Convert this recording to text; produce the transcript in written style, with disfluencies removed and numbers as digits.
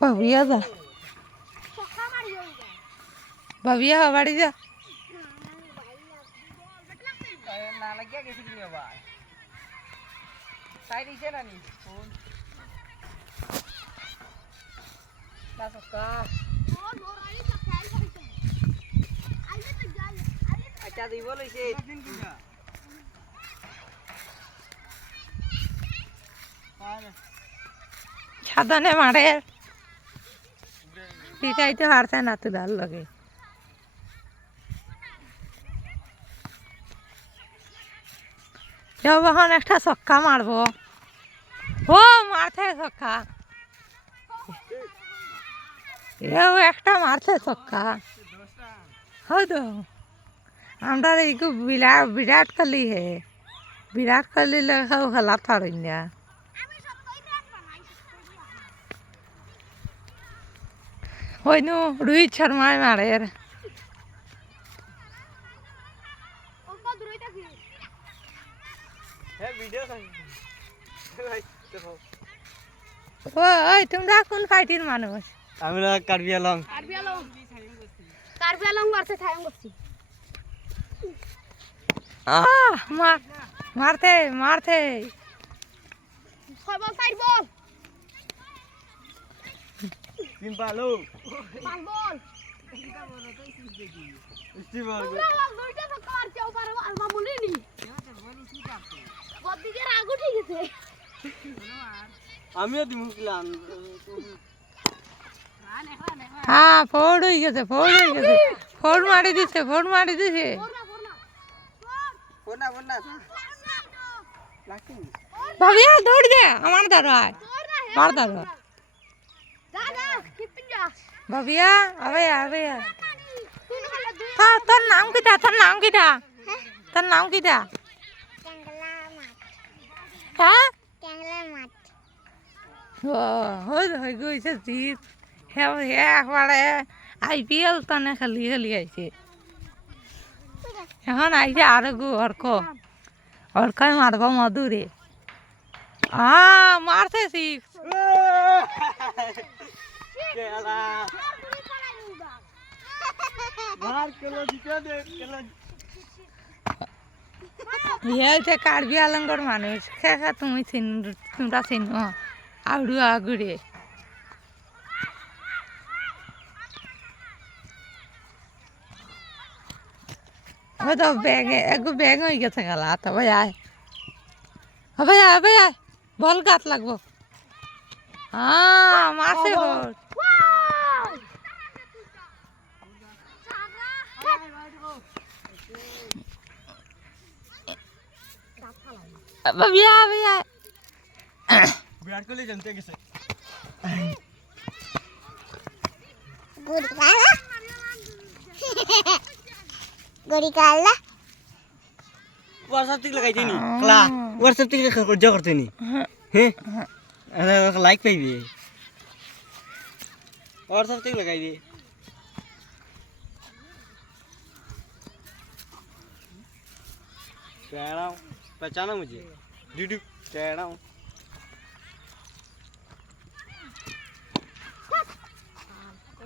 भविया जा भविया बाड़ी जा ना लग गया किसी की आवाज साइड से ना नहीं फोन ना सकता अच्छा तो बोलो इसे छादने मारे पिटाइते हारते ना तो डाल लगे जब এখন একটা ছক্কা মারবো ও মারছে ছক্কা এও একটা মারছে ছক্কা হয়তো আমরা এইগো বিরাট কোহলি হে বিরাট কোহলি লেখাও খেলা পারি না ওই নু রোহিত শর্মায় মারে ওই তোমরা কোন পার্টির মানুষ আমরা কার্বি আলং মারতে থাইম করছি মারতে মারতে ছয় বল চার বল তিন পালো পাঁচ বল ইস্তি বল দুইটা ছক্কা মারছে ওপারে আলমা মুলিনি বদিকে আগু ঠিক আছে আমিও দিমুকলাম হ্যাঁ ফোর হয়ে গেছে ফোর মারি দিছে ফোনা লাগছে ভাবিয়া দৌড় দে আমার দাঁড়ায় মার দাঁড়ায় ভাবিয়া আবে হ্যাঁ তোর নাম কিটা হ্যাঁ হয়ে গেছে জিত একবারে IPL তনে খেলি আইছে এখন আইছে আরো গো অর্কই মারব মধুরে মারছে সিক্স ইয়ে কার্বি আলঙ্গর মানুষ খেখা তোমরা চিনো আগুরে হয়তো ব্যাগ হয়ে গেছে খেলা তো ভাই আয় বল গাত লাগবো মারছে বল বিরাট কোহলি জানতে গেছে গড়ি কালা WhatsApp টিক লাগাইতে নি ক্লা WhatsApp টিক জো করতে নি হ্যাঁ আরে লাইক পাইবি WhatsApp টিক লাগাই দে पहचाना मुझे डूडू